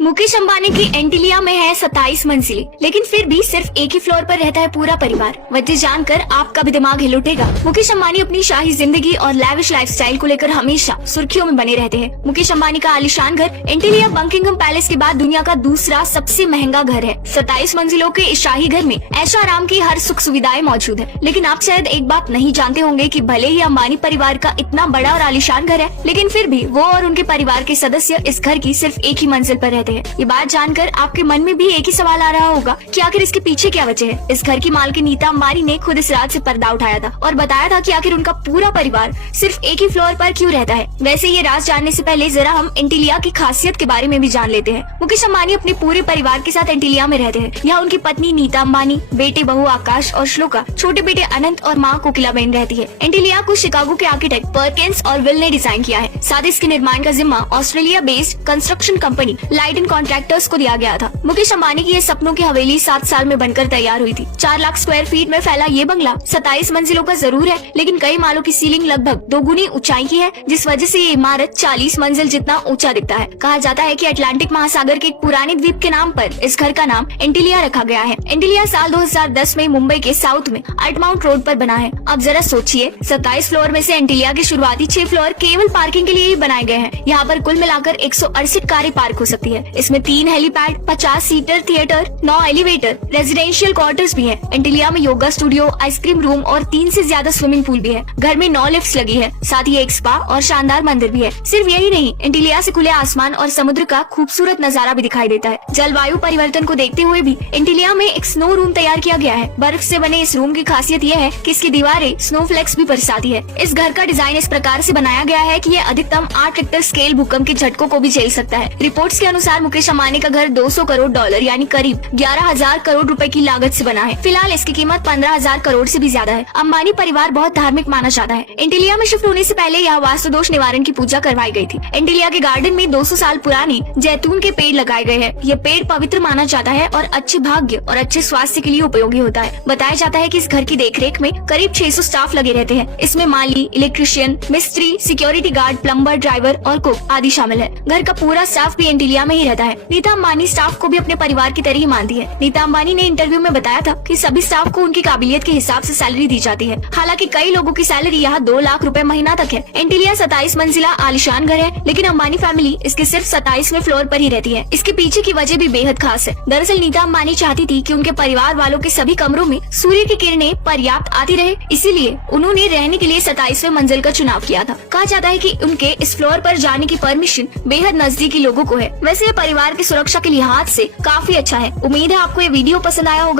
मुकेश अंबानी की एंटीलिया में है 27 मंजिलें, लेकिन फिर भी सिर्फ एक ही फ्लोर पर रहता है पूरा परिवार। वजह जानकर आपका भी दिमाग हिल उठेगा। मुकेश अंबानी अपनी शाही जिंदगी और लैविश लाइफस्टाइल को लेकर हमेशा सुर्खियों में बने रहते हैं। मुकेश अंबानी का आलीशान घर एंटीलिया बकिंघम पैलेस के बाद दुनिया का दूसरा सबसे महंगा घर है। 27 मंजिलों के इस शाही घर में ऐशो आराम की हर सुख सुविधाएं मौजूद है। लेकिन आप शायद एक बात नहीं जानते होंगे कि भले ही अंबानी परिवार का इतना बड़ा और आलीशान घर है, लेकिन फिर भी वो और उनके परिवार के सदस्य इस घर की सिर्फ एक ही मंजिल पर रहते हैं। ये बात जानकर आपके मन में भी एक ही सवाल आ रहा होगा कि आखिर इसके पीछे क्या वजह है। इस घर की मालकिन नीता अंबानी ने खुद इस रात से पर्दा उठाया था और बताया था कि आखिर उनका पूरा परिवार सिर्फ एक ही फ्लोर पर क्यों रहता है। वैसे ये राज जानने से पहले जरा हम एंटीलिया की खासियत के बारे में भी जान लेते हैं। मुकेश अंबानी अपने पूरे परिवार के साथ एंटीलिया में रहते हैं। यहाँ उनकी पत्नी नीता अंबानी, बेटे बहू आकाश और श्लोका, छोटे बेटे अनंत और माँ कोकिलाबेन रहती है। एंटीलिया को शिकागो के आर्किटेक्ट पर्किंस और विल ने डिजाइन किया है। साथ ही इसके निर्माण का जिम्मा Australia based construction company light and contractors को दिया गया था। मुकेश अंबानी की ये सपनों की हवेली 7 साल में बनकर तैयार हुई थी। 4 लाख स्क्वायर फीट में फैला ये बंगला 27 मंजिलों का जरूर है, लेकिन कई मालों की सीलिंग लगभग 2 गुनी ऊंचाई की है, जिस वजह से ये इमारत 40 मंजिल जितना ऊंचा दिखता है। कहा जाता है कि अटलांटिक महासागर के एक पुराने द्वीप के नाम पर इस घर का नाम एंटीलिया रखा गया है। एंटीलिया साल 2010 में मुंबई के साउथ में अल्टमाउंट रोड पर बना है। अब जरा सोचिए, 27 फ्लोर में से एंटीलिया के शुरुआती 6 फ्लोर केवल पार्किंग के लिए ही बनाए गए हैं। यहाँ पर कुल मिलाकर 168 कारें पार्क हो सकती है। इसमें 3 helipad, 50 seater theatre, 9 elevator, residential quarters भी है। एंटीलिया में योगा स्टूडियो, आइसक्रीम रूम और 3 से ज्यादा स्विमिंग पूल भी है। घर में 9 लिफ्ट लगी है। साथ ही एक स्पा और शानदार मंदिर भी है। सिर्फ यही नहीं, एंटीलिया से खुले आसमान और समुद्र का खूबसूरत नजारा भी दिखाई देता है। जलवायु परिवर्तन को देखते हुए भी एंटीलिया में एक स्नो रूम तैयार किया गया है। बर्फ से बने इस रूम की खासियत यह है कि इसकी दीवारें स्नोफ्लेक्स भी बरसाती है। इस घर का डिजाइन इस प्रकार से बनाया गया है कि ये अधिकतम 8 रिक्टर स्केल भूकंप के झटकों को भी झेल सकता है। रिपोर्ट्स के अनुसार मुकेश अंबानी का घर 200 करोड़ डॉलर यानी करीब 11,000 करोड़ रुपए की लागत से बना है। फिलहाल इसकी कीमत 15,000 करोड़ से भी ज्यादा है। अंबानी परिवार बहुत धार्मिक माना जाता है। एंटीलिया में शिफ्ट होने से पहले यहाँ वास्तु दोष निवारण की पूजा करवाई गई थी। एंटीलिया के गार्डन में 200 साल पुराने जैतून के पेड़ लगाए गए हैं। ये पेड़ पवित्र माना जाता है और अच्छे भाग्य और अच्छे स्वास्थ्य के लिए उपयोगी होता है। बताया जाता है कि इस घर की देखरेख में करीब 600 स्टाफ लगे रहते हैं। इसमें माली, इलेक्ट्रिशियन, मिस्त्री, सिक्योरिटी गार्ड, प्लम्बर, ड्राइवर और कुक आदि शामिल है। घर का पूरा स्टाफ भी एंटीलिया में ही रहता है। नीता अंबानी स्टाफ को भी अपने परिवार की तरह ही मानती है। नीता अंबानी ने इंटरव्यू में बताया था कि सभी स्टाफ को उनकी काबिलियत के हिसाब से सैलरी दी जाती है। हालांकि कई लोगों की सैलरी यहाँ 2 लाख रुपए महीना तक है। एंटीलिया 27 मंजिला आलिशान घर है, लेकिन अंबानी फैमिली इसके सिर्फ 27वें फ्लोर पर ही रहती है। इसके पीछे की वजह भी बेहद खास है। दरअसल नीता अंबानी चाहती थी कि उनके परिवार वालों के सभी कमरों में सूर्य की किरणें पर्याप्त आती रहे, इसीलिए उन्होंने रहने के लिए 27वें मंजिल का चुनाव किया था। कहा जाता है कि उनके इस फ्लोर पर जाने की परमिशन बेहद नजदीकी लोगों को है। वैसे ये परिवार की सुरक्षा के लिहाज से काफी अच्छा है। उम्मीद है आपको ये वीडियो पसंद आया होगा।